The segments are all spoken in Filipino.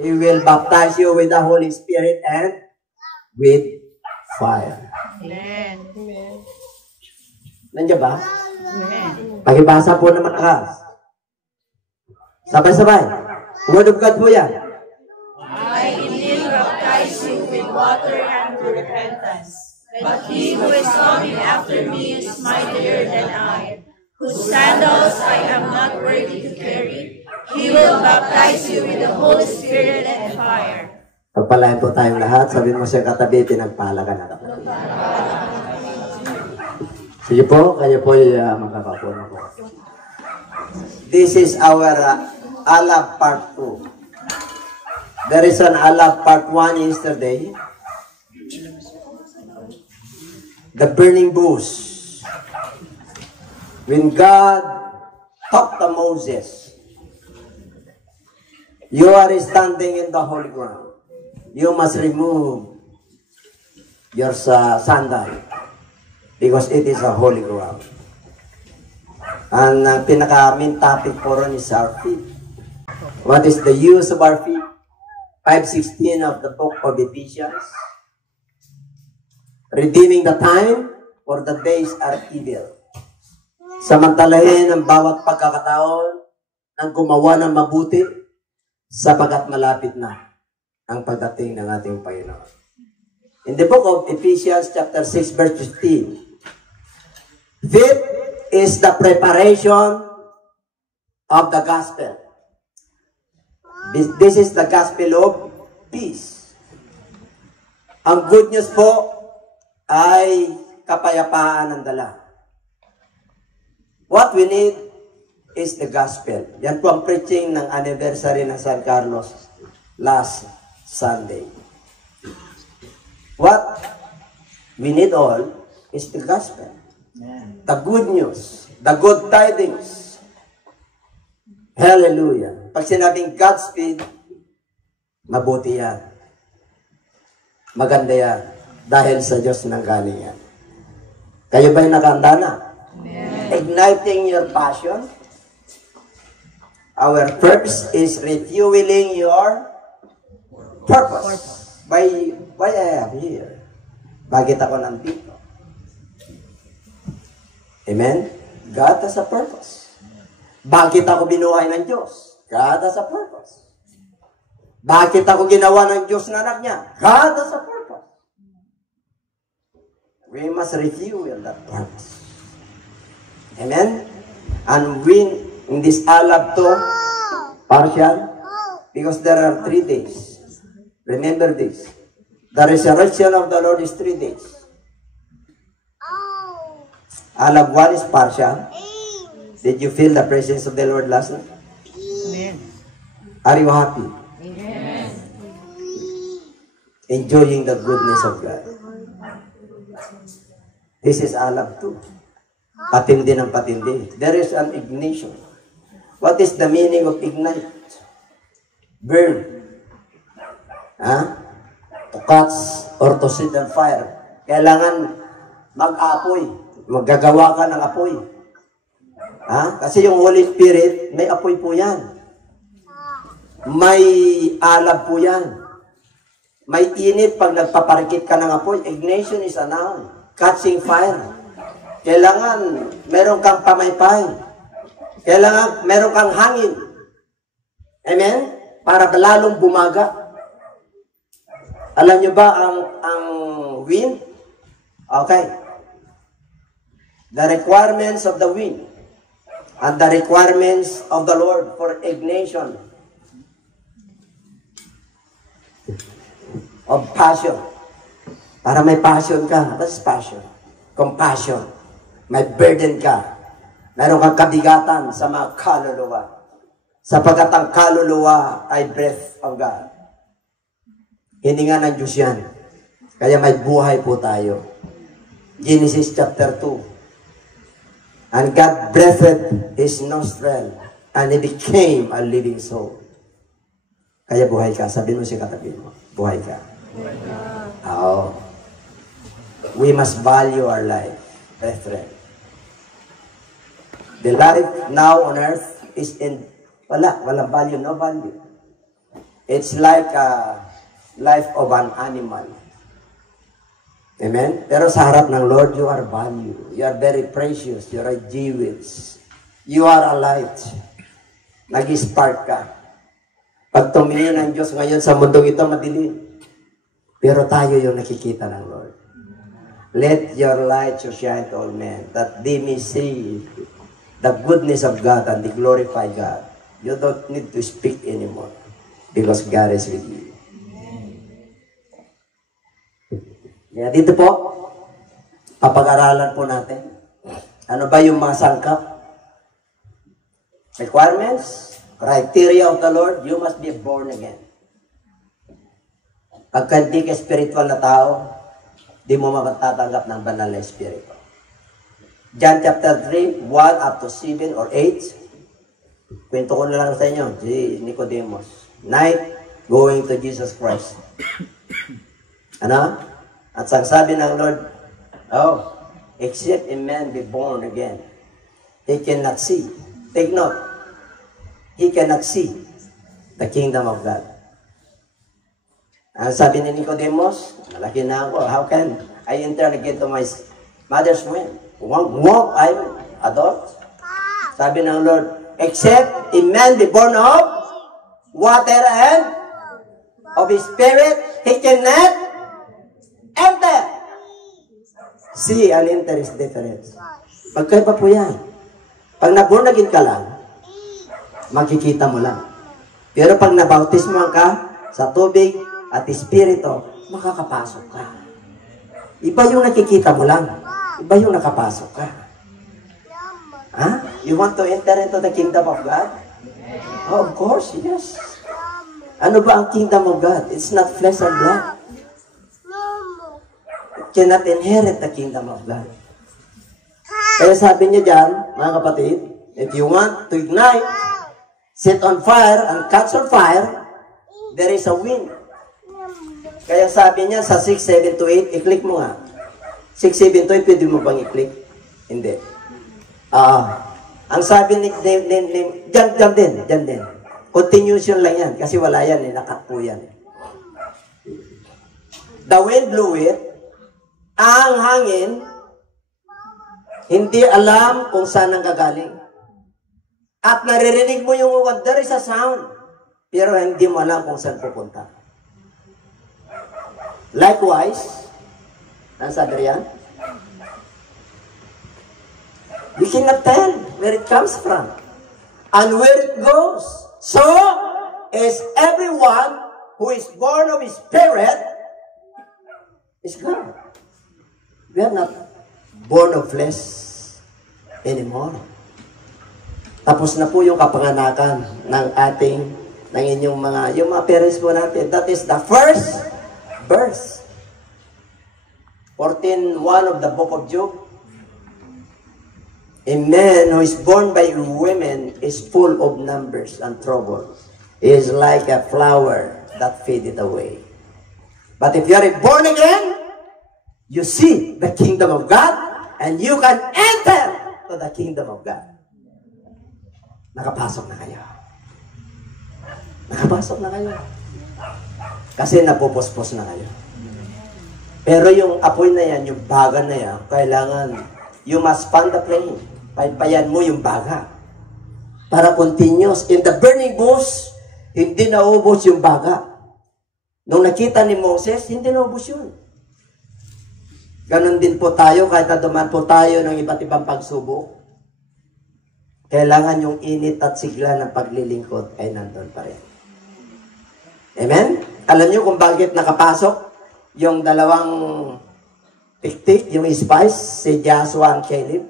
He will baptize you with the Holy Spirit and with fire. Amen. Nandiyan ba? Amen. Pakibasa po naman akas. Sabay-sabay. Word of God po yan. I indeed baptize you with water unto repentance, but he who is coming after me is mightier than I, whose sandals I am not worthy to carry. He will baptize you with the Holy Spirit and fire. Pagpalain po tayong lahat. Sabihin mo siya katabi, pinagpala ka na. Sige po, kayo po magkakapuno po. This is our Alab part 2. There is an Alab part 1 yesterday. The burning bush. When God talked to Moses, you are standing in the holy ground. You must remove your sandal because it is a holy ground. And pinaka-main topic po ron is our feet. What is the use of our feet? 5:16 of the book of Ephesians. Redeeming the time, for the days are evil. Samantalahin ang bawat pagkakataon ng gumawa ng mabuti sapagat malapit na ang pagdating ng ating Panginoon. In the book of Ephesians chapter 6 verse 15, faith is the preparation of the gospel. This is the gospel of peace. Ang good news po ay kapayapaan ang dala. What we need is the gospel. Yan po ang preaching ng anniversary ng San Carlos last Sunday. What we need all is the gospel. The good news. The good tidings. Hallelujah. Pag sinabing Godspeed, mabuti yan. Maganda yan. Dahil sa Diyos nang galing yan. Kayo ba'y nakahanda na? Igniting your passion. Our purpose is refueling your purpose. Why I am here? Bakit ako nandito? Amen? God has a purpose. Bakit ako binuhay ng Diyos? God has a purpose. Bakit ako ginawa ng Diyos na anak niya? God has a purpose. We must refuel that purpose. Amen? And win in this Alab to partial, because there are 3 days. Remember this. The resurrection of the Lord is 3 days. Alab 1 is partial. Did you feel the presence of the Lord last night? Amen. Are you happy? Amen. Enjoying the goodness of God. This is Alab 2. Patindi ng patindi. There is an ignition. What is the meaning of ignite? Burn. To catch or to set on fire. Kailangan mag-apoy. Maggagawa ka ng apoy. Kasi yung Holy Spirit, may apoy po yan. May alab po yan. May init pag nagpaparikit ka ng apoy. Ignition is a noun. Catching fire. Kailangan meron kang pamaypay. Kailangan meron kang hangin. Amen? Para lalong bumaga. Alam nyo ba ang wind? Okay. The requirements of the wind and the requirements of the Lord for ignition of passion. Para may passion ka. That's passion. Compassion. May burden ka. Meron kang kabigatan sa mga kaluluwa. Sapagkat ang kaluluwa ay breath of God. Hininga ng Diyos yan. Kaya may buhay po tayo. Genesis chapter 2. And God breathed His nostril and He became a living soul. Kaya buhay ka. Sabihin mo siya katabi mo. Buhay ka. Oo. We must value our life, brethren. The life now on earth is in walang value, no value. It's like a life of an animal. Amen? Pero sa harap ng Lord, you are value. You are very precious. You are jewels. You are a light. Nag-spark ka. Pag tumingin ng Diyos ngayon sa mundong ito, madilim. Pero tayo yung nakikita ng Lord. Let your light so shine to all men, that they may see the goodness of God and they glorify God. You don't need to speak anymore because God is with you. Kaya dito po, papag-aralan po natin. Ano ba yung mga sangkap? Requirements, criteria of the Lord, you must be born again. Pagka hindi ka spiritual na tao, di mo matatanggap ng banal na espiritu. John chapter 3, 1 up to 7 or 8. Kwento ko na lang sa inyo, si Nicodemus. Night, going to Jesus Christ. Ano? At sabi ng Lord, except a man be born again, he cannot see. Take note, he cannot see the kingdom of God. Ang sabi ni Nicodemus, malaki na ako, how can I enter again to my mother's womb? Won't I adult? Sabi ng Lord, except a man be born of water and of his spirit, he cannot enter. See and enter is different. Magkaiba po yan. Pag nabunagin ka lang, makikita mo lang. Pero pag nabautismo ka sa tubig at espiritu, makakapasok ka. Iba yung nakikita mo lang. Iba yung nakapasok ka. Ha? You want to enter into the kingdom of God? Oh, of course, yes. Ano ba ang kingdom of God? It's not flesh and blood. It cannot inherit the kingdom of God. Kaya sabi niya dyan, mga kapatid, if you want to ignite, set on fire and catch on fire, there is a wind. Kaya sabi niya sa 6, 7 to 8, i-click mo nga. 6, 7 to 8, pwede mo bang i-click? Hindi. Ang sabi ni dyan din. Continuation lang yan. Kasi wala yan nakat po yan. The wind blew it. Ang hangin, hindi alam kung saan ang gagaling. At naririnig mo yung there is a sound. Pero hindi mo alam kung saan pupunta. Likewise, ang sabi riyan, you cannot tell where it comes from and where it goes. So is everyone who is born of His Spirit is God. We are not born of flesh anymore. Tapos na po yung kapanganakan ng inyong yung mga parents po natin. That is the first birth. 14:1 of the book of Job. A man who is born by women is full of numbers and trouble. He is like a flower that faded away. But if you are born again, you see the kingdom of God and you can enter to the kingdom of God. Nakapasok na kayo. Nakapasok na kayo. Kasi napupuspos na kayo. Pero yung apoy na yan, yung baga na yan, kailangan, you must fan the flame. Paypayan mo yung baga. Para continuous. In the burning bush, hindi naubos yung baga. Nung nakita ni Moses, hindi naubos yun. Ganon din po tayo, kahit na duman po tayo ng iba't ibang pagsubok. Kailangan yung init at sigla ng paglilingkod ay nandun pa rin. Amen? Alam niyo kung bakit nakapasok yung dalawang tiktik, yung spies, si Joshua and Caleb?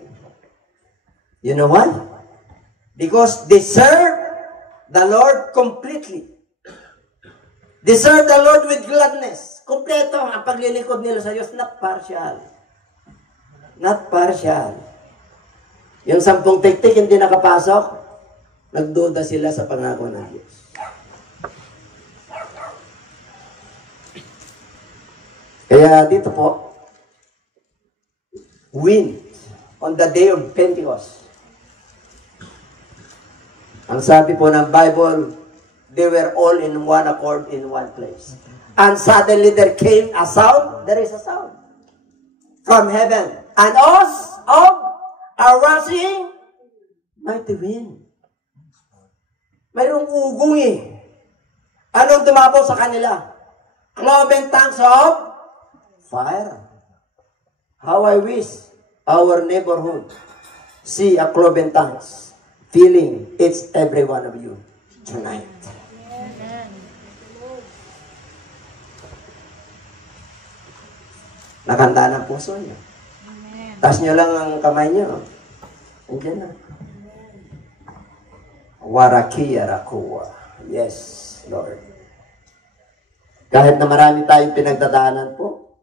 You know why? Because they serve the Lord completely. They serve the Lord with gladness. Kompleto ang paglilingkod nila sa Diyos, not partial. Not partial. Yung 10 tiktik hindi nakapasok, nagduda sila sa pangako ng Diyos. Kaya dito po, wind on the day of Pentecost. Ang sabi po ng Bible, They were all in one accord in one place. And suddenly there came a sound. There is a sound from heaven. And us of a rushing mighty wind. Mayroong ugong eh. Anong dumapo sa kanila? Cloven tongues of fire. How I wish our neighborhood see a cloven tongues feeling it's every one of you tonight. Nakanda ng puso niyo. Taas niyo lang ang kamay niyo. Andiyan na. Warakia rakuwa. Yes, Lord. Kahit na marami tayong pinagdadaanan po,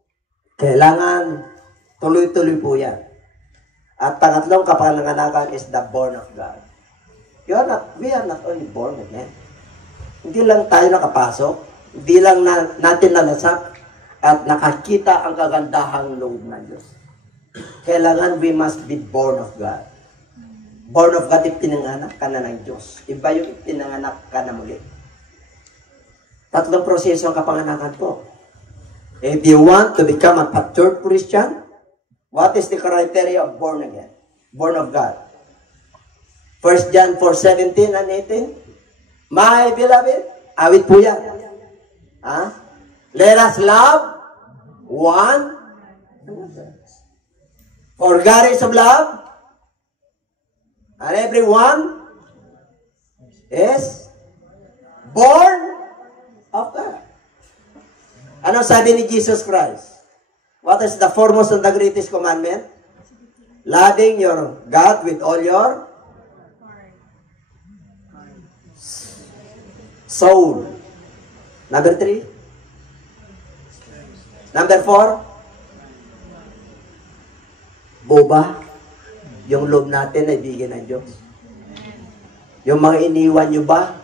kailangan tuloy-tuloy po yan. At pangatlong kapanganakan is the born of God. We are not only born again. Hindi lang tayo nakapasok, hindi lang natin nalasak, at nakakita ang kagandahang loob ng Diyos. Kailangan we must be born of God. Born of God, ipinanganak ka na ng Diyos. Iba yung ipinanganak ka na muli. Tatlong proseso ang kapanganakan po. If you want to become a matured Christian, what is the criteria of born again? Born of God. 1 John 4:17 and 18. My beloved, awit po yan. Ha? Let us love one another. For God is of love, and everyone is born of God. Ano sabi ni Jesus Christ? What is the foremost and the greatest commandment? Loving your God with all your soul. Number 3. Number 4. Boba. Yung loob natin ay bigyan ng Diyos. Yung mga iniwan nyo ba,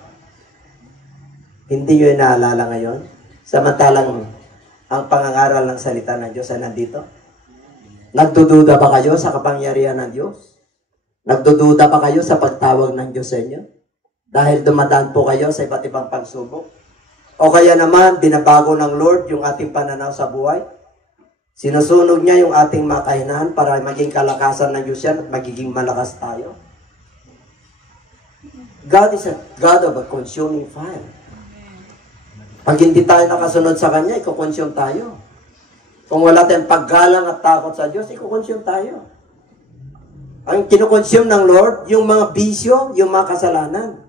hindi nyo inaalala ngayon? Samantalang ang pangangaral ng salita ng Diyos ay nandito. Nagdududa ba kayo sa kapangyarihan ng Diyos? Nagdududa ba kayo sa pagtawag ng Diyos sa inyo? Dahil dumadaan po kayo sa iba't ibang pagsubok? O kaya naman, binabago ng Lord yung ating pananaw sa buhay? Sinusunog niya yung ating makahinaan para maging kalakasan ng Diyos yan at magiging malakas tayo? God is a God of a consuming fire. Pag hindi tayo nakasunod sa Kanya, ikukonsume tayo. Kung wala tayong paggalang at takot sa Diyos, ikukonsume tayo. Ang kinukonsume ng Lord, yung mga bisyo, yung mga kasalanan.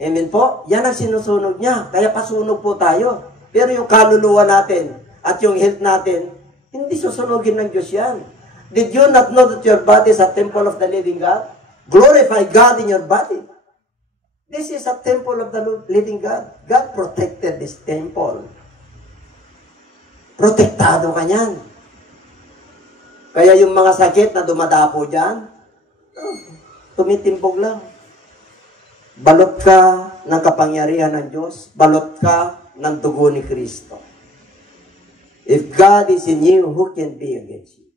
Amen po? Yan ang sinusunog niya. Kaya pasunog po tayo. Pero yung kaluluwa natin at yung health natin, hindi susunugin ng Diyos yan. Did you not know that your body is a temple of the living God? Glorify God in your body. This is a temple of the living God. God protected this temple. Protektado ka niyan. Kaya yung mga sakit na dumadapo dyan, tumitimbog lang. Balot ka ng kapangyarihan ng Diyos. Balot ka ng dugo ni Kristo. If God is in you, who can be against you?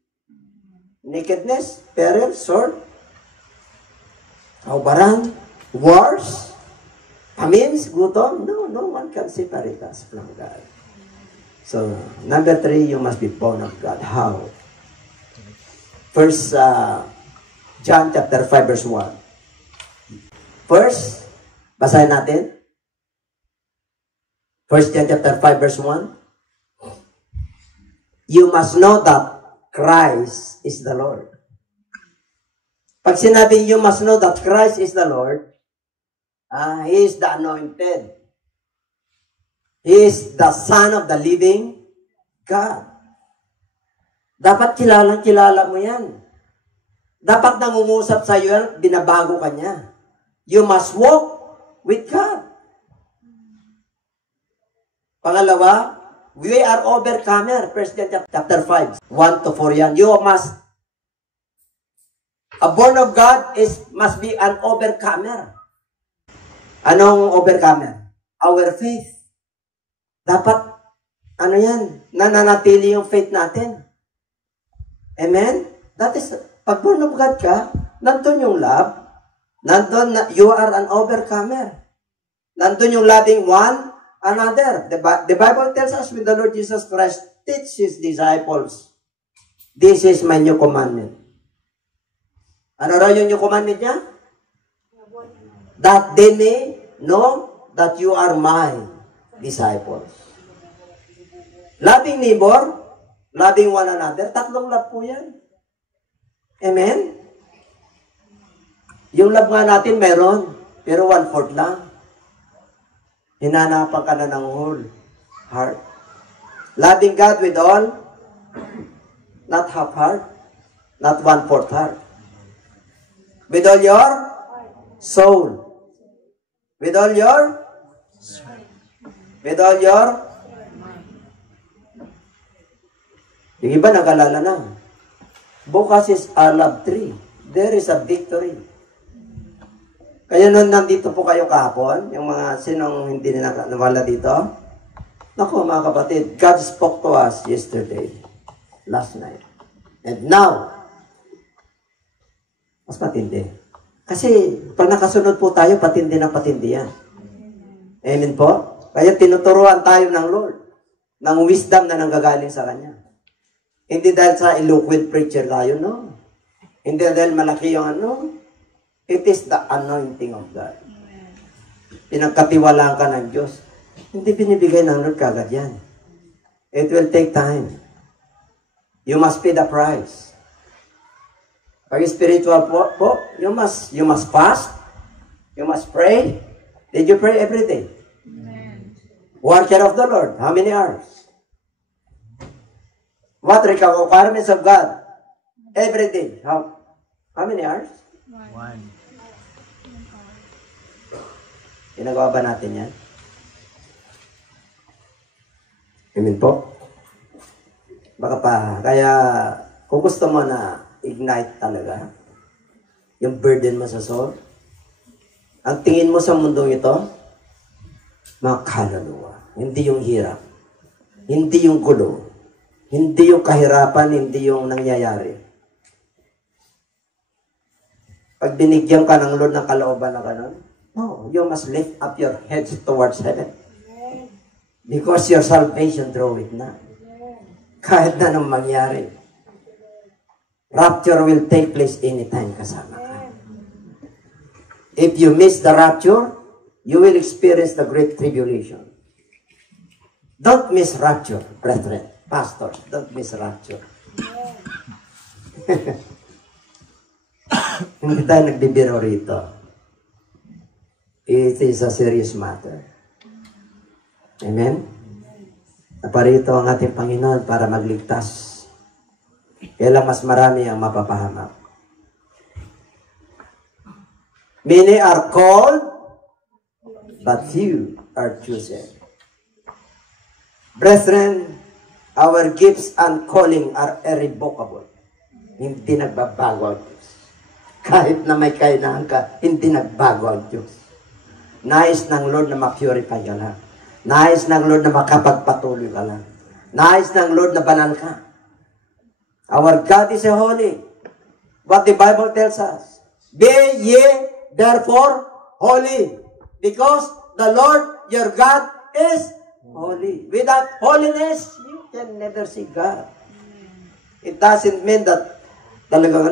Nakedness, peril, sword, kaubaran, wars, famines, gutom. No one can separate us from God. So, number 3, you must be born of God. How? First, John chapter 5 verse 1. First, basahin natin. First John chapter 5 verse 1. You must know that Christ is the Lord. Pag sinabi, you must know that Christ is the Lord, He is the anointed. He is the Son of the living God. Dapat kilala mo yan. Dapat nangungusap sa iyo yan, binabago ka niya. You must walk with God. Pangalawa, we are overcomer. 1 John chapter 5, 1 to 4 yan. You must, a born of God must be an overcomer. Anong overcomer? Our faith. Dapat, ano yan, nananatili yung faith natin. Amen? That is, pag born of God ka, nandun yung love, nandun na, you are an overcomer. Nandun yung loving one another. The Bible tells us when the Lord Jesus Christ teach His disciples, this is my new commandment. Ano raw yung new commandment niya? That they may know that you are my disciples. Loving neighbor, loving one another, tatlong love po yan. Amen? Yung love nga natin meron, pero 1/4 lang. Hinanapan ka na ng whole heart. Loving God with all, not half heart, not 1/4 heart. With all your soul. With all your yung iba nag-alala na. Bukas is a love tree. There is a victory. Kaya noon nandito po kayo kahapon, yung mga sinong hindi nila nawala dito. Naku mga kapatid, God spoke to us yesterday, last night. And now, mas matindi. Kasi pag nakasunod po tayo, patindi na patindi yan. Amen po? Kaya tinuturuan tayo ng Lord, ng wisdom na nanggagaling sa Kanya. Hindi dahil sa eloquent preacher tayo, no? Hindi dahil malaki yung ano. It is the anointing of God. Pinagkatiwalaan ka ng Diyos. Hindi binibigay ng Lord kagad yan. It will take time. You must pay the price. Pag spiritual po, you must fast. You must pray. Did you pray every day? Worker of the Lord. How many hours? What requirements of God? Every day. How many hours? 1. Ginagawa ba natin yan? Amen po? Baka pa. Kaya, kung gusto mo na ignite talaga, yung burden mo sa soul, ang tingin mo sa mundong ito, mga kaluluwa. Hindi yung hirap. Hindi yung gulo. Hindi yung kahirapan, hindi yung nangyayari. Pag binigyan ka ng Lord ng kalooban na gano'n, no, you must lift up your heads towards heaven. Because your salvation draw it na. Kahit na nang mangyari. Rapture will take place anytime kasama ka. If you miss the rapture, you will experience the great tribulation. Don't miss rapture, brethren, pastors. Don't miss rapture. Hindi tayo nagbibiro rito. It is a serious matter. Amen? Naparito ang ating Panginoon para magligtas. Kailan mas marami ang mapapahamak. Many are called, but few are chosen. Brethren, our gifts and calling are irrevocable. Hindi nagbabago ang Diyos. Kahit na may kainahan ka, hindi nagbago ang Diyos. Nais ng Lord na ma-purify ka lang. Nais ng Lord na makapagpatuloy ka lang. Nais ng Lord na banal ka. Our God is a holy. What the Bible tells us. Be ye therefore holy. Because the Lord your God is holy. Without holiness, you can never see God. It doesn't mean that talagang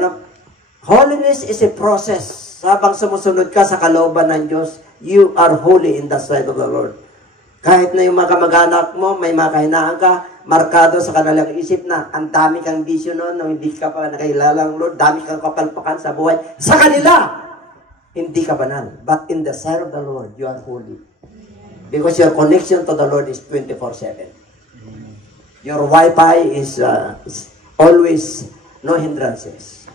holiness is a process. Habang sumusunod ka sa kalooban ng Diyos, you are holy in the sight of the Lord. Kahit na yung mga kamag-anak mo, may mga kahinaan ka, markado sa kanilang isip na ang dami kang bisyo noon, nung hindi ka pa nakilala ng Lord, dami kang kapalpakan sa buhay. Sa kanila, hindi ka banal. But in the sight of the Lord, you are holy. Because your connection to the Lord is 24/7. Your Wi-Fi is always no hindrances.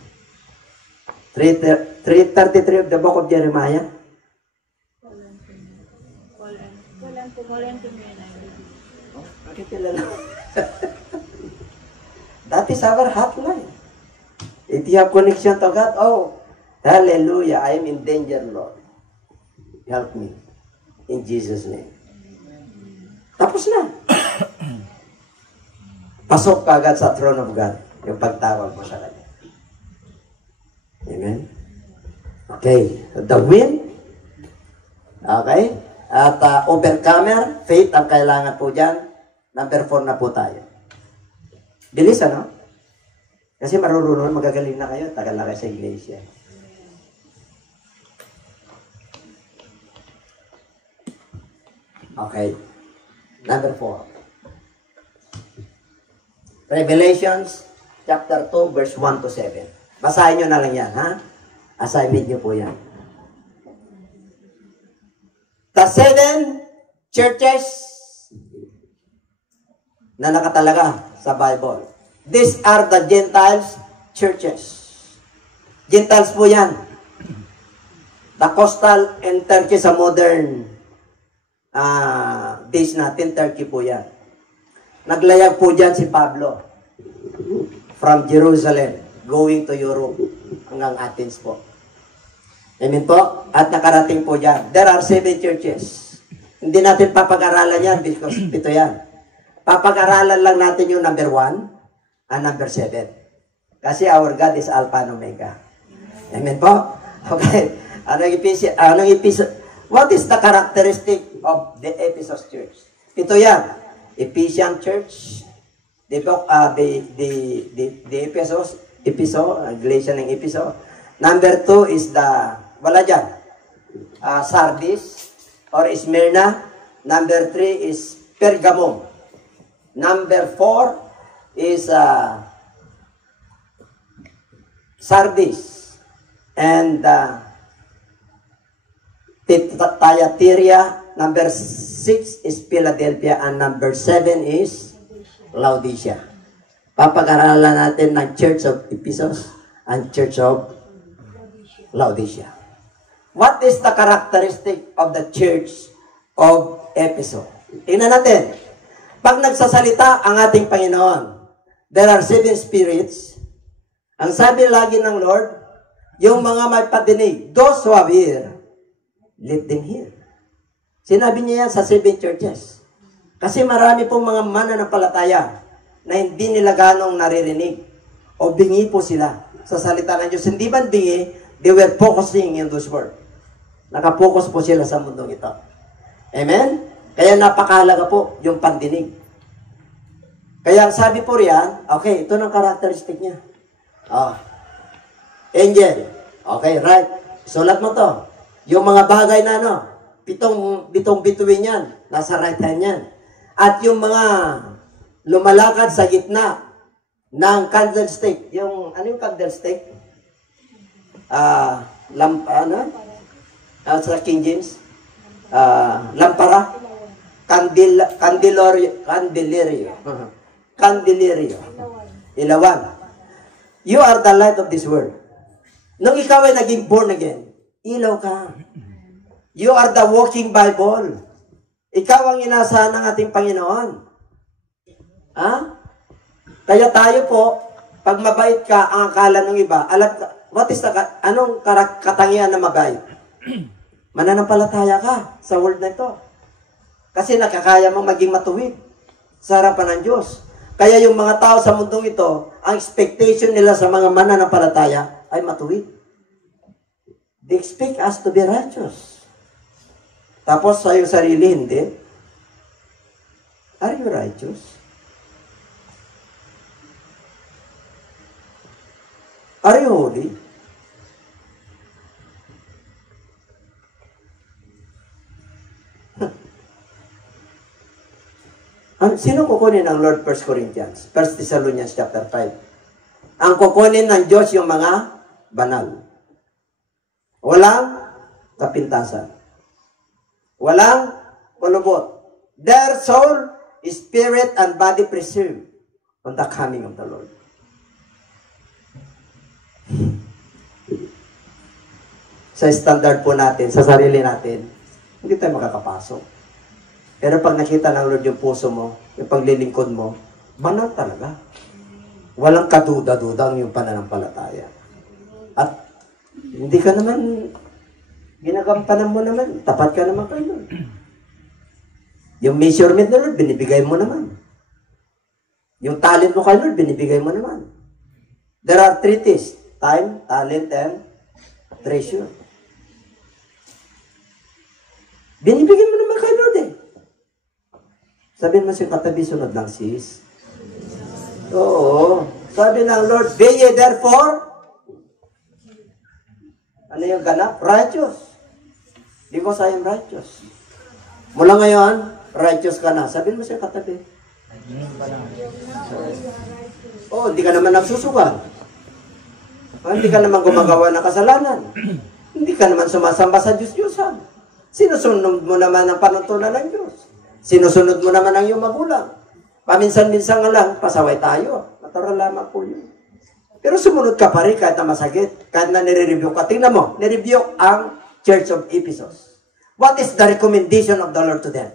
3:33 of the book of Jeremiah. That is our hotline. If you have connection to God, oh, hallelujah, I am in danger, Lord. Help me. In Jesus' name. Tapos na. Pasok ka agad sa throne of God. Yung pagtawag mo sa Kanya. Amen? Okay. The wind. Okay. At overcomer, faith ang kailangan po dyan. Number 4 na po tayo. Bilis, ano? Kasi marurunod, magagaling na kayo. Tagal na kayo sa iglesia. Okay. Number 4. Revelations chapter 2, verse 1 to 7. Basahin nyo na lang yan, ha? Assignment nyo po yan. The 7 churches na nakatalaga sa Bible. These are the Gentiles churches. Gentiles po yan. The coastal and Turkey sa modern days natin, Turkey po yan. Naglayag po dyan si Pablo from Jerusalem going to Europe hanggang Athens po. Amen po? At nakarating po dyan. There are 7 churches. Hindi natin papag-aralan yan because ito yan. Papag-aralan lang natin yung number 1 and number 7. Kasi our God is Alpha and Omega. Amen po? Okay. What is the characteristic of the Ephesus church? Ito yan. Ephesian church. The Ephesus, Iglesia ng Ephesus. Number 2 is the, wala dyan, Sardis or Smyrna. Number 3 is Pergamum. Number 4 is Sardis. And Thyatira. Number 6 is Philadelphia. And number 7 is Laodicea. Papag-aralan natin ng Church of Ephesus and Church of Laodicea. What is the characteristic of the Church of Ephesus? Tingnan natin. Pag nagsasalita ang ating Panginoon, there are 7 spirits. Ang sabi lagi ng Lord, yung mga may patinig, those who have ear, let them hear. Sinabi niya yan sa 7 churches. Kasi marami pong mga mananampalataya na hindi nila ganong naririnig o bingi po sila sa salita ng Diyos. Hindi man bingi, they were focusing in those words. Nakapokus po sila sa mundong ito. Amen? Kaya napakahalaga po yung pandinig. Kaya sabi po riyan, okay, ito ng characteristic niya. Angel. Okay, right. Sulat mo to. Yung mga bagay na bitong bituin yan. Nasa right hand yan. At yung mga lumalakad sa gitna ng candlestick. Yung, ano yung candlestick? Sa King James? Lampara? Candelario. Ilawan. You are the light of this world. Nung ikaw ay naging born again, ilaw ka. You are the walking Bible. Ikaw ang inasahan ng ating Panginoon. Kaya tayo po, pag mabait ka, ang akala ng iba, alam ka, anong katangian na mabait? Mananampalataya ka sa world na ito. Kasi nakakaya mong maging matuwid sa harapan ng Diyos. Kaya yung mga tao sa mundong ito, ang expectation nila sa mga mananampalataya ay matuwid. They expect us to be righteous. Tapos sa iyong sarili, hindi. Are you righteous? Are you holy? Sino kukunin ng Lord 1 Corinthians? 1 Thessalonians chapter 5. Ang kukunin ng Diyos yung mga banal. Walang kapintasan. Walang kulubot. Their soul, spirit, and body preserved on the coming of the Lord. Sa standard po natin, sa sarili natin, hindi tayo makakapasok. Pero pag nakita ng Lord yung puso mo, yung paglilingkod mo, banal talaga. Walang kaduda-duda yung pananampalataya. At hindi ka naman, ginagampanan mo naman, tapat ka naman kay Lord. Yung measurement na Lord, binibigay mo naman. Yung talent mo kay Lord, binibigay mo naman. There are 3 T's: time, talent, and treasure. Binibigyan mo naman kay Lord eh. Sabihin mo siya katabi, sunod lang sis. Oo. Sabi ng Lord, be ye therefore, ano yung ganap? Righteous. Because I am righteous. Mula ngayon, righteous ka na. Sabihin mo siya katabi. Oh, hindi ka naman nagsusugal. Hindi ka naman gumagawa ng kasalanan. Hindi ka naman sumasamba sa Diyos-Diyosan. Sinusunod mo naman ang panuntunan ng Diyos. Sinusunod mo naman ang iyong magulang. Paminsan-minsan nga lang, pasaway tayo. Natural lamang po yun. Pero sumunod ka pa rin kahit na masakit. Kahit na nire-review ka. Tingnan mo, nire-review ang Church of Ephesus. What is the recommendation of the Lord to them?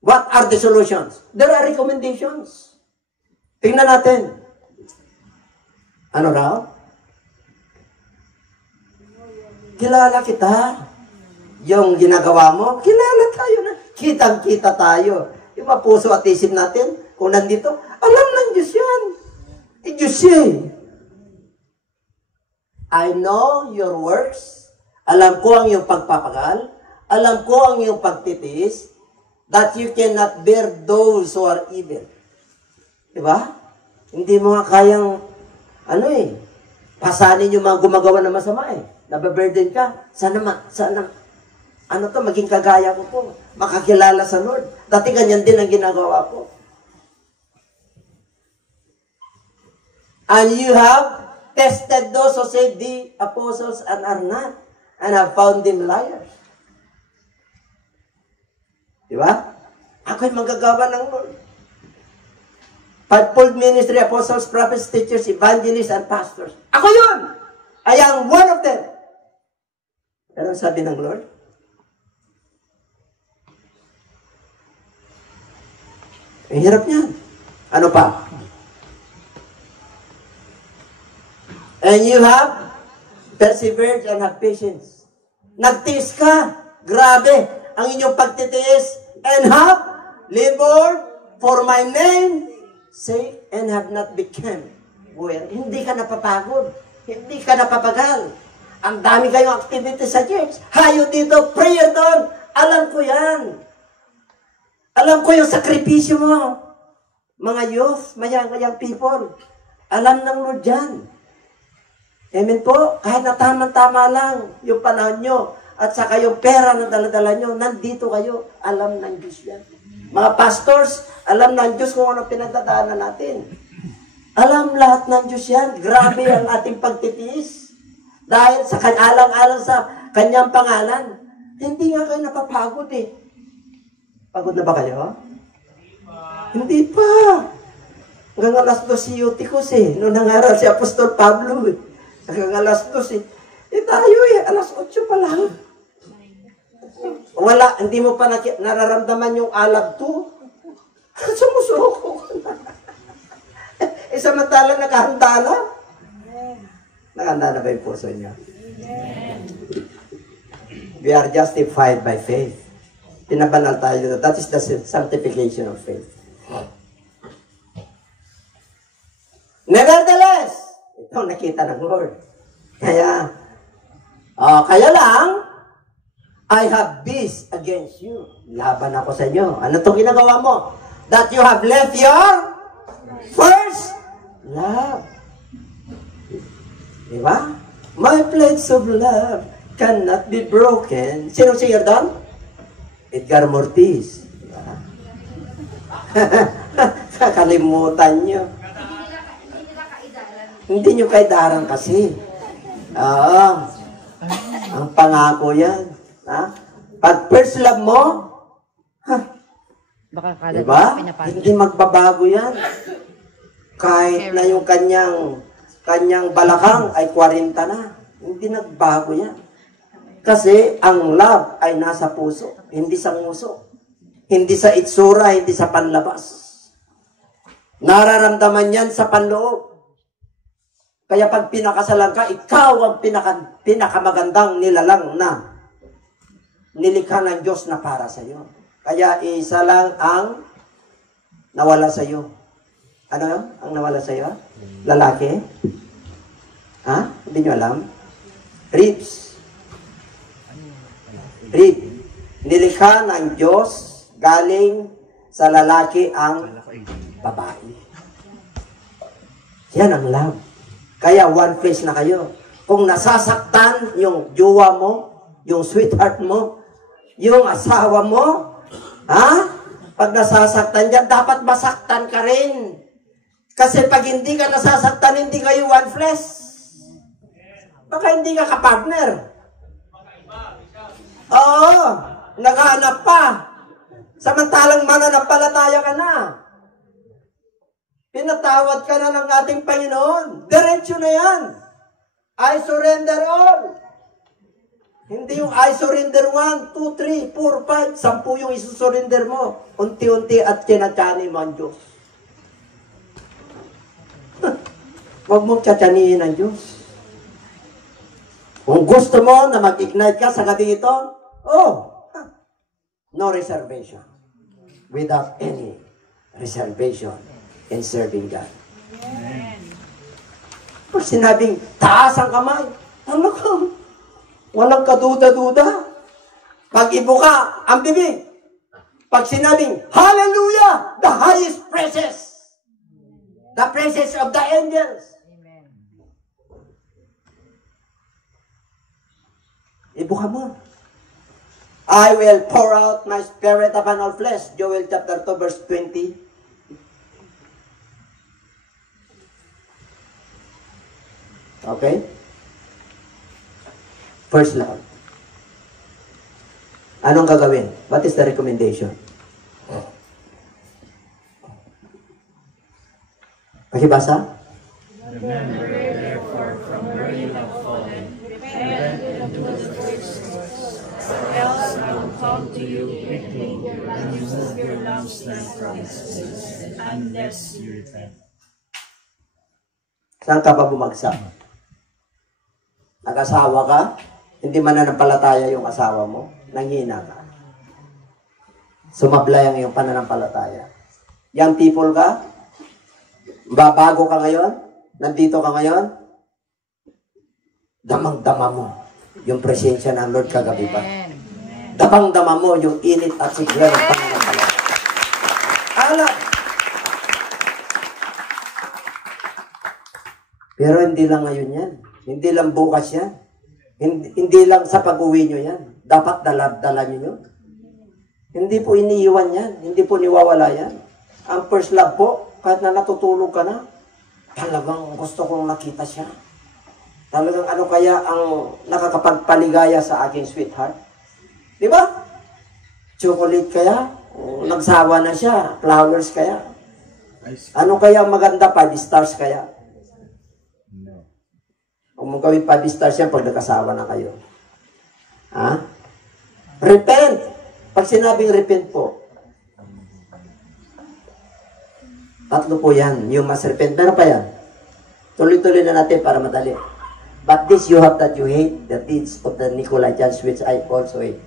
What are the solutions? There are recommendations. Tingnan natin. Ano raw? Kilala kita. Yung ginagawa mo, kilala tayo na. Kitang-kita tayo. Yung mapuso at isip natin, kung nandito, alam ng Diyos yan. Diyos siya. I know your works. Alam ko ang iyong pagpapagal. Alam ko ang iyong pagtitiis. That you cannot bear those who are evil. Diba? Hindi mo nga kayang, pasanin yung mga gumagawa ng masama eh. Nababurden ka. Sana, maging kagaya ko po. Makakilala sa Lord. Dati ganyan din ang ginagawa ko. And you have tested those who say the apostles and are not, and have found them liars. Diba? Ako'y manggagawa ng Lord. Fivefold ministry, apostles, prophets, teachers, evangelists, and pastors. Ako yun! I am one of them. Pero sabi ng Lord, ang hirap niyan. Ano pa? And you have persevered and have patience. Nagtiis ka. Grabe ang inyong pagtitiis. And have labored for my name sake and have not become well. Hindi ka napapagod. Hindi ka napapagal. Ang dami kayong activity sa church. Hayo dito, prayer doon. Alam ko yan. Alam ko yung sakripisyo mo. Mga youth, mayang people. Alam ng Lord yan. Amen po? Kahit na tama-tama lang yung panahon nyo at saka yung pera na daladala nyo, nandito kayo. Alam ng Diyos yan. Mga pastors, alam ng Diyos kung ano pinagdadaanan natin. Alam lahat ng Diyos yan. Grabe ang ating pagtitiis. Dahil sa alang-alang sa kanyang pangalan. Hindi nga kayo napapagod eh. Pagod na ba kayo? Hindi pa. Hanggang alas 2 si Eutychus eh. Noong nangaral si Apostol Pablo eh. Hanggang alas 2 eh. Tayo eh. Alas 8 pa lang. Wala. Hindi mo pa nararamdaman yung alag 2. Sumusuko ka na. Samantalang nakahanda na. Nakahanda na ba yung puso niyo? We are justified by faith. Pinabanal tayo. That is the sanctification of faith. Nevertheless, ito nakita ng Lord. Kaya lang, I have this against you. Laban ako sa inyo. Ano itong ginagawa mo? That you have left your first love. Diba? My pledge of love cannot be broken. Sino singer doon? Edgar Mortiz. Diba? Kakalimutan nyo. Hindi nyo kaidaran kasi. Ang pangako yan. Pag first love mo, diba? Hindi magbabago yan. Kahit na yung kanyang balakang ay 40 na. Hindi nagbago yan. Kasi ang love ay nasa puso, hindi sa nguso. Hindi sa itsura, hindi sa panlabas. Nararamdaman yan sa panloob. Kaya pag pinakasalan ka, ikaw ang pinakamagandang nilalang na nilikha ng Diyos na para sa iyo. Kaya isa lang ang nawala sa iyo. Ano yun? Ang nawala sa iyo? Lalaki? Ha? Hindi nyo alam? Ribs. Rib. Nilikha ng Diyos galing sa lalaki ang babae. Yan ang love. Kaya one flesh na kayo. Kung nasasaktan yung jowa mo, yung sweetheart mo, yung asawa mo, ha? Pag nasasaktan dyan, dapat masaktan ka rin. Kasi pag hindi ka nasasaktan, hindi kayo one flesh. Baka hindi ka kapartner. Oo, naghahanap pa. Samantalang mananampalataya ka na. Pinatawad ka na ng ating Panginoon. Diretso na yan. I surrender all. Hindi yung I surrender 1, 2, 3, 4, 5, 10 yung isusurrender mo. Unti-unti at tinatsani mo ang Diyos. Huwag mong tsatsanihin ang Diyos. Kung gusto mo na mag-ignite ka sa gabi ito, no reservation. Without any reservation in serving God. Amen. Pag sinabing, taas ang kamay, ano ka? Walang kaduda-duda. Pag ibuka ang bibig, pag sinabing, hallelujah, the highest praises, the praises of the angels. Amen. Ibuka mo. I will pour out my spirit upon all flesh. Joel chapter 2 verse 20. Okay? First love. Anong gagawin? What is the recommendation? Pakibasa? Remember therefore from where you have fallen, repent and do the first works, or else I will come to you quickly and remove your lampstand from its place, unless you repent. Saan ka ba bumagsak? Nag-asawa ka? Hindi mananampalataya yung asawa mo? Nanghina ka? Sumablay ang iyong pananampalataya. Young people ka? Babago ka ngayon? Nandito ka ngayon? Damang-dama mo yung presensya ng Lord kagabi pa. Damang-dama mo yung init at sigla ng pananampalataya. Alam! Pero hindi lang ngayon yan. Hindi lang bukas yan. Hindi lang sa pag-uwi nyo yan. Dapat dala nyo yun. Hindi po iniiwan yan. Hindi po niwawala yan. Ang first love po, kahit na natutulog ka na, talagang gusto kong nakita siya. Talagang ano kaya ang nakakapagpaligaya sa aking sweetheart? Di ba? Chocolate kaya? Nagsawa na siya. Flowers kaya? Ano kaya maganda? 5 stars kaya? Kung mong gawin 5 stars yan pag nagkasawa na kayo. Ha? Repent! Pag sinabing repent po, tatlo po yan. You must repent. Meron pa yan. Tuloy-tuloy na natin para madali. But this you have that you hate the deeds of the Nicolaitans which I also hate.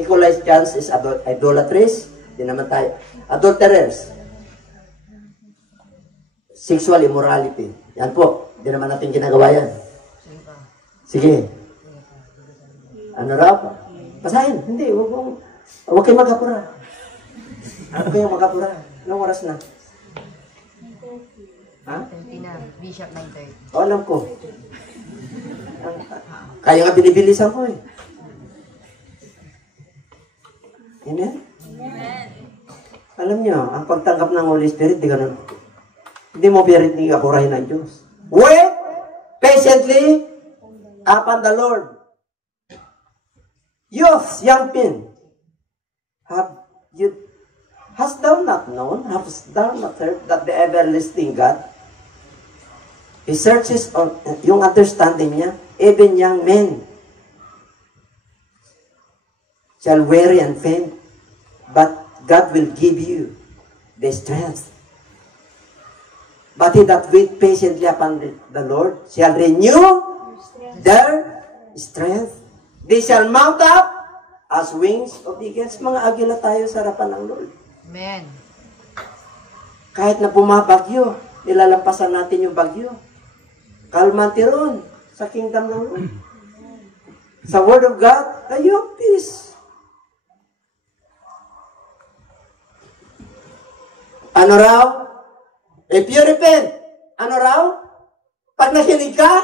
Nicolaitans is idolatries. Di naman tayo. Adulterers. Sexual immorality. Yan po. Di naman natin ginagawa yan. Sige. Ano raw? Basahin. Hindi. Huwag kayong magkapura. Huwag kayong magkapura. Anong oras na? Ha? 20 na. Bishop 9:30. O, alam ko. Kaya nga binibilisan ko eh. Amen? Amen. Alam niyo, ang pagtanggap ng Holy Spirit, hindi mo hindi kapurahin ng Diyos. Wait patiently upon the Lord. Youth, young men, hast thou not known, hast thou not heard that the everlasting God, He searches on yung understanding niya, even young men shall weary and faint, but God will give you the strength. But he that wait patiently upon the Lord shall renew their strength. They shall mount up as wings of eagles. Mga agila tayo sa harapan ng Lord. Amen. Kahit na bumabagyo, nilalampasan natin yung bagyo. Kalmante ron sa kingdom ng Lord. Sa Word of God, you have peace. Ano raw? If you repent, ano raw? Pag nakinig ka,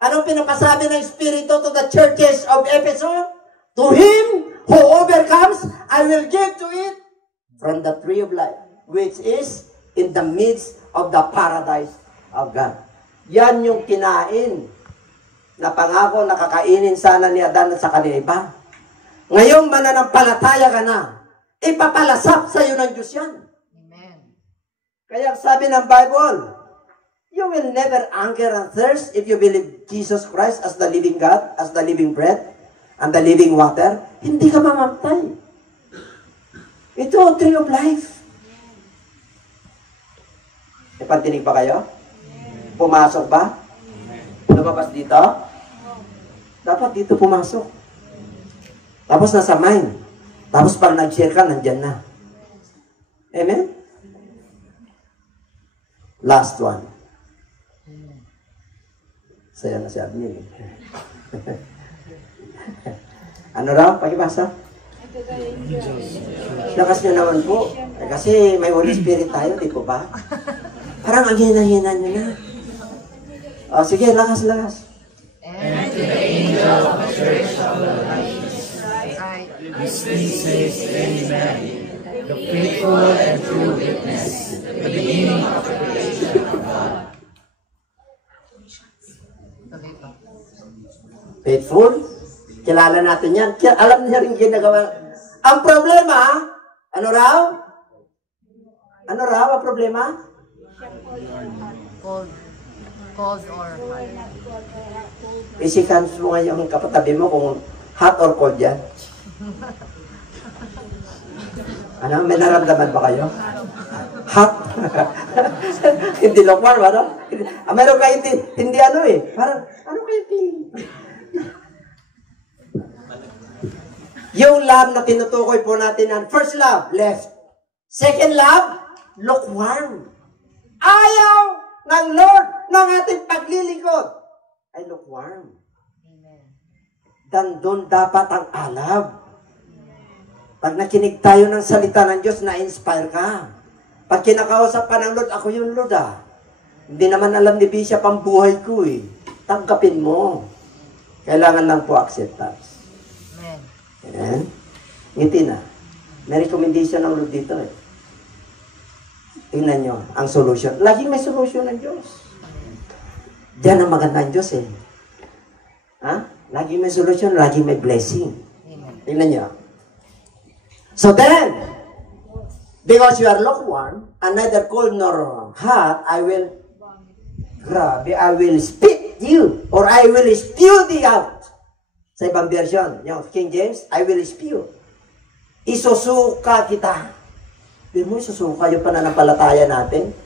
anong pinapasabi ng Espiritu to the churches of Ephesus? To him who overcomes, I will give to it from the tree of life, which is in the midst of the paradise of God. Yan yung kinain na pangako na kakainin sana ni Adan at sa kanila iba. Ngayong mananampalataya ka na, ipapalasap sa iyo ng Diyos yan. Amen. Kaya sabi ng Bible, you will never hunger and thirst if you believe Jesus Christ as the living God, as the living bread, and the living water. Hindi ka mamamatay. Ito ang tree of life. Ipantinig ba kayo? Pumasok ba? Lumabas dito? Dapat dito pumasok. Tapos nasa mind. Tapos pag nag-share ka, nandyan na. Amen? Last one. Saya na si Admin. Ano raw? Pakibasa. Lakas nyo naman po. Kasi may Holy Spirit tayo, di po ba? Parang ang hina-hina nyo na. O, sige, lakas-lakas. And to the angel of the church of the light, says Amen, the faithful and true witness, the beginning of the creation of God. Faithful? Kilala natin yan. Alam niya rin ginagawa. Ang problema, ano raw? Ano raw ang problema? Cold or hot. Isikan mo nga yung kapatabi mo kung hot or cold yan. Ano? May naramdaman ba kayo? Hot? Hindi lukewarm, ano? Meron kayo hindi ano eh. Parang, ano kayo feeling? Yung love na tinutukoy po natin ang first love, left. Second love, lukewarm. Ayaw ng Lord ng ating paglilingkod ay lukewarm. Dan doon dapat ang alab. Pag nakinig tayo ng salita ng Diyos, na-inspire ka. Pag kinakausap ka ng Lord, ako yung Lord ah. Hindi naman alam ni Bishop ang buhay ko eh. Tanggapin mo. Kailangan lang po acceptance. Amen. Amen? Ngiti na. May recommendation ng Lord dito eh. Tingnan nyo, ang solution. Laging may solution ng Diyos. Diyan ang maganda ng Diyos eh. Ha? Laging may solution, laging may blessing. Tingnan nyo. So then, because you are lukewarm, and neither cold nor hot, I will spit you, or I will spew thee out. Sa ibang version, yung King James, I will spew. Isusuka kita. Di mo isusuka yung pananampalataya natin.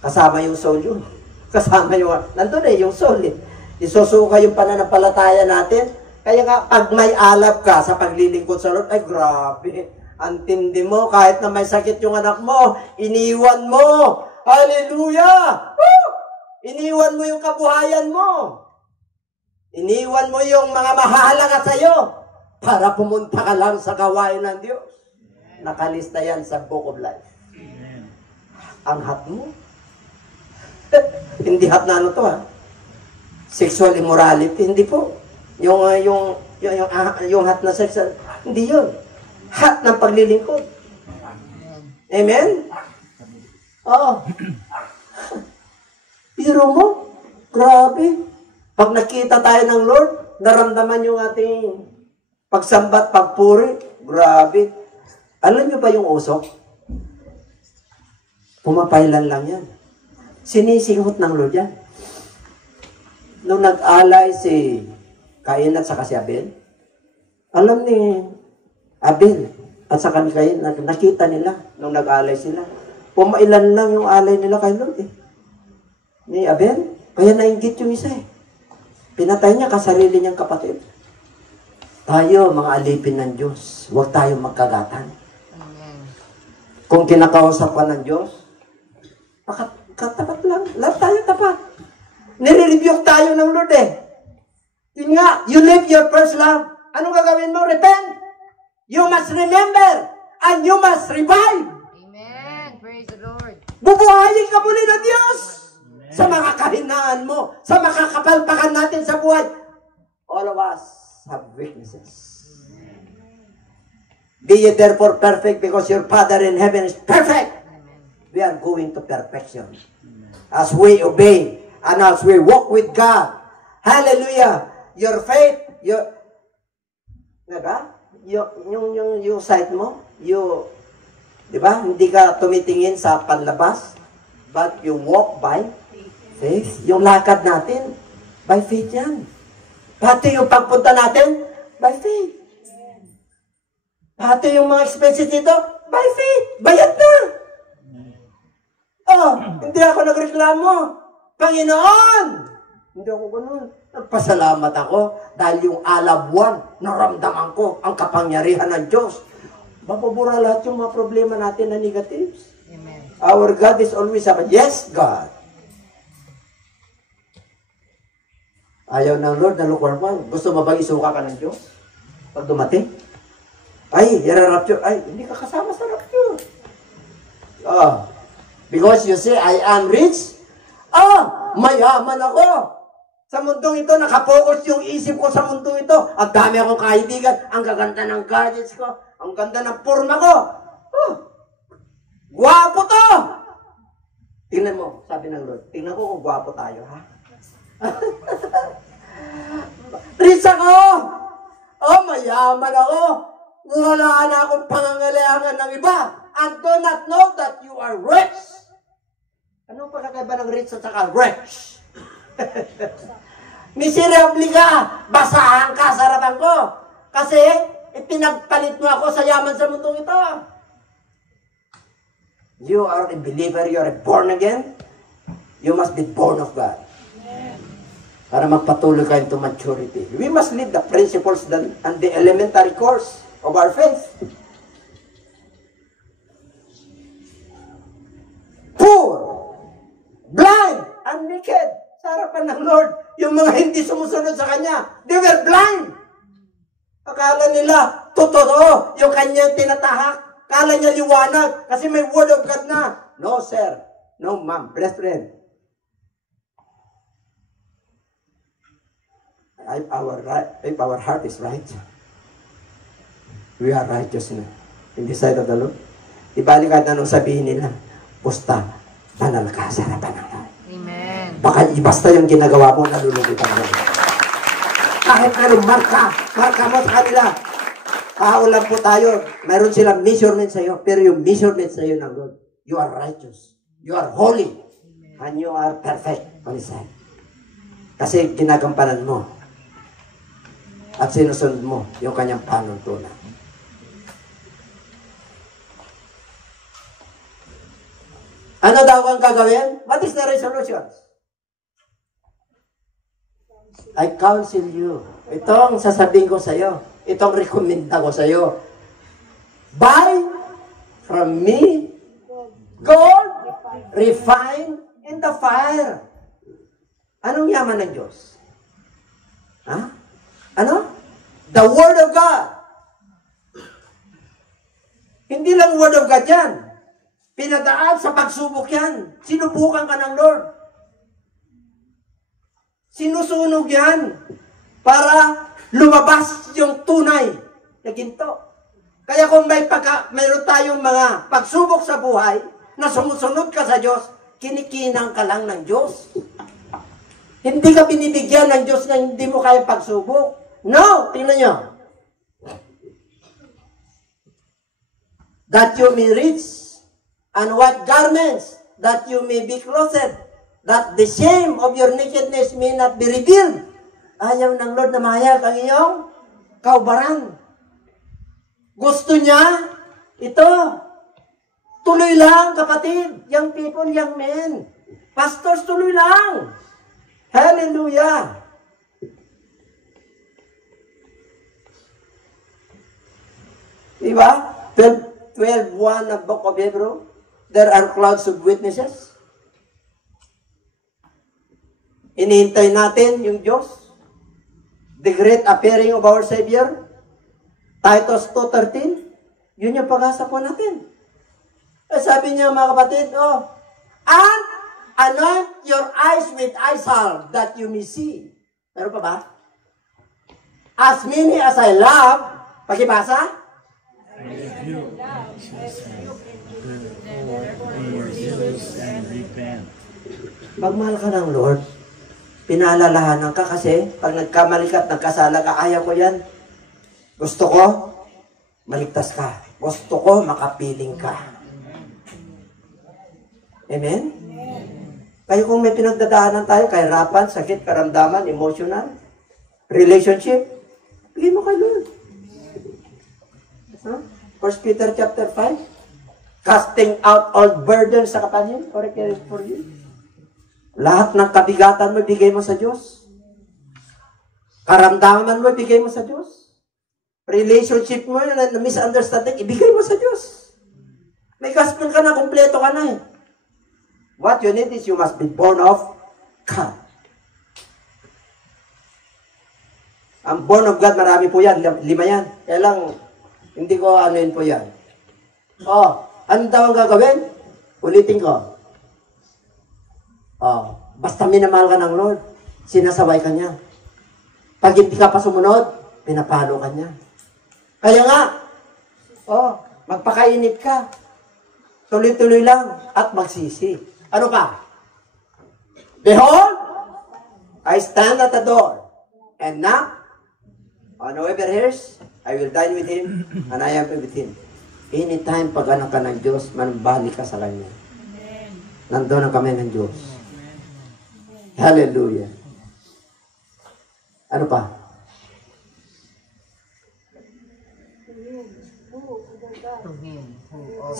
Kasama yung soul yun. Kasama yung, nandun eh, yung soul eh. Isusuka yung pananampalataya natin. Kaya nga, pag may alab ka sa paglilingkod sa Lord, ay grabe. Ang tindi mo, kahit na may sakit yung anak mo, iniwan mo. Hallelujah! Woo! Iniwan mo yung kabuhayan mo. Iniwan mo yung mga mahalaga sa'yo para pumunta ka lang sa gawain ng Diyos. Nakalista yan sa Book of Life. Ang hot mo. Hindi hot na ano to ha. Sexual immorality, hindi po. Yung hot na sex, hindi yun. Hot ng paglilingkod. Amen? Oo. Biro mo, grabe. Pag nakita tayo ng Lord, naramdaman yung ating pagsambat, pagpuri, grabe. Alam niyo ba yung usok? Pumapailan lang yan. Sinisinghot ng Lord yan. Nung nag-alay si Cain at saka si Abel, alam ni Abel at saka ni Cain, nakita nila nung nag-alay sila. Pumailan lang yung alay nila kay Lord eh. Ni Abel, kaya nainggit yung isa eh. Pinatay niya kasarili niyang kapatid. Tayo, mga alipin ng Diyos, huwag tayong magkagatan. Kung kinakausap ka ng Diyos, katapat lang. Lahat tayo tapat. Nire-rebuke tayo ng Lord eh. Yun nga, you live your first love. Anong gagawin mo? Repent. You must remember and you must revive. Amen. Praise Praise the Lord. Bubuhayin ka muli ng Diyos. Sa mga kahinaan mo, sa makakapalpakan natin sa buhay. All of us have weaknesses. Be ye therefore perfect because your Father in heaven is perfect. We are going to perfection. As we obey and as we walk with God. Hallelujah. Your faith, yung sight mo, di ba? Hindi ka tumitingin sa panlabas, but you walk by faith. Yung lakad natin, by faith yan. Pati yung pagpunta natin, by faith. Pati yung mga expenses dito, by faith. Bayad na. Oh, hindi ako nagreklamo. Panginoon! Hindi ako ganun. Nagpasalamat ako dahil yung alabuan, naramdaman ko ang kapangyarihan ng Diyos. Mapabura lahat yung mga problema natin na negatives. Amen. Our God is always a yes, God. Ayaw ng Lord na lukewarm. Gusto mo bang isuka ka ng Diyos? Pag dumating? Ay, rapture. Ay, hindi ka kasama sa rapture. Oh, because you say, I am rich. Mayaman ako. Sa mundong ito, nakapokus yung isip ko sa mundong ito. Ang dami akong kaibigan. Ang gaganda ng gadgets ko. Ang ganda ng forma ko. Gwapo to! Tingnan mo, sabi ng Lord. Tingnan ko kung gwapo tayo, ha? Rich ako! Mayaman ako! Wala na akong pangangailangan ng iba. And do not know that you are rich. Anong pagkakaiba ng rich at saka rich? Miserable ka! Basahan ka sa harapan ko! Kasi, ipinagpalit mo ako sa yaman sa mundong ito. You are a believer, you are born again. You must be born of God. Para magpatuloy ka into maturity. We must live the principles and the elementary course of our faith. Poor, blind, and naked. Sa harapan ng Lord, yung mga hindi sumusunod sa Kanya, they were blind. Akala nila, totoo, yung Kanya tinatahak. Akala niya liwanag, kasi may word of God na. No, sir. No, ma'am. Best friend. If our heart is right, we are righteous na. In the sight of the Lord. Ibalik kahit anong sabihin nila, basta, banal ka sa harapan ng Lord. Amen. Baka basta yung ginagawa mo, nalulungkot ang Lord. Kahit anong marka mo sa kanila. Lang po tayo, mayroon silang measurement sa iyo, pero yung measurement sa iyo ng Lord, you are righteous, you are holy, and you are perfect on His side. Kasi ginagampanan mo at sinusunod mo yung kanyang panuntunan. Ano daw ang gagawin? What is the resolution? I counsel you. Ito ang sasabihin ko sa iyo. Itong rekomenda ko sa iyo. Buy from me gold refined in the fire. Anong yaman ng Diyos? Ha? Ano? The Word of God. Hindi lang Word of God yan. Pinadaan sa pagsubok yan. Sinubukan ka ng Lord. Sinusunog yan para lumabas yung tunay na ginto. Kaya kung mayroon tayong mga pagsubok sa buhay na sumusunod ka sa Diyos, kinikinang ka lang ng Diyos. Hindi ka binibigyan ng Diyos na hindi mo kaya pagsubok. No! Tingnan nyo. That you may reach and white garments, that you may be clothed, that the shame of your nakedness may not be revealed. Ayaw ng Lord na mahayag ang iyong kaubaran. Gusto niya, ito, tuloy lang kapatid, young people, young men, pastors, tuloy lang. Hallelujah! Diba? 12:1 ng Book of Hebrew, there are clouds of witnesses. Inihintay natin yung Diyos. The great appearing of our Savior. Titus 2:13. Yun yung pag-asa po natin. Sabi niya mga kapatid, and anoint your eyes with eye salve that you may see. Meron pa ba? As many as I love, pakibasa? Magmahal ka ng Lord, pinaalalahanan ka kasi pag nagkamali ka at nagkasala ka, ayaw ko yan. Gusto ko, maligtas ka. Gusto ko, makapiling ka. Amen? Kaya kung may pinagdadaanan tayo, kahirapan, sakit, karamdaman, emotional, relationship, bigyan mo kay Lord. 1 Peter chapter 5, casting out all burdens sa kapanyin, or caring for you. Lahat ng kabigatan mo, bigay mo sa Diyos. Karamdaman mo, bigay mo sa Diyos. Relationship mo, na misunderstanding, ibigay mo sa Diyos. May gospel ka na, kumpleto ka na eh. What you need is you must be born of God. Ang born of God, marami po yan. 5 yan. Kaya lang, hindi ko anuin po yan. Ano daw ang gagawin? Ulitin ko. Basta minamahal ka ng Lord, sinasaway ka niya. Pag hindi ka pa sumunod, pinapalo ka niya. Kaya nga, magpakainit ka. Tuloy-tuloy lang at magsisi. Ano ka? Behold, I stand at the door and knock. On whoever hears, I will dine with him and I am with him. Anytime pag anak ka ng Diyos, manbali ka sa Kanya. Nandun ang kamay ng Diyos. Hallelujah. Ano pa?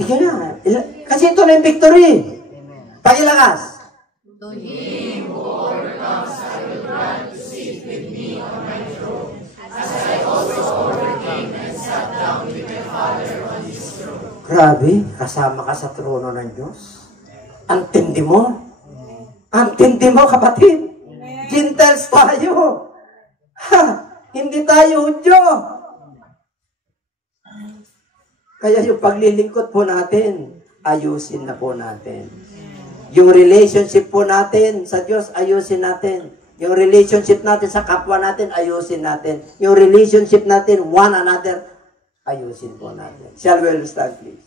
Sige na. Kasi ito na yung victory. Pakilakas. To him who overcomes, I will grant to sit with me on my throne, as I also overcame and sat down with my Father on his throne. Grabe, kasama ka sa trono ng Diyos. Ang tindi mo. Ang tindi mo, kapatid. Gentiles tayo. Hindi tayo Hudyo. Kaya yung paglilingkod po natin, ayusin na po natin. Yung relationship po natin sa Diyos, ayusin natin. Yung relationship natin sa kapwa natin, ayusin natin. Yung relationship natin, one another, ayusin po natin. Shall we stand, please?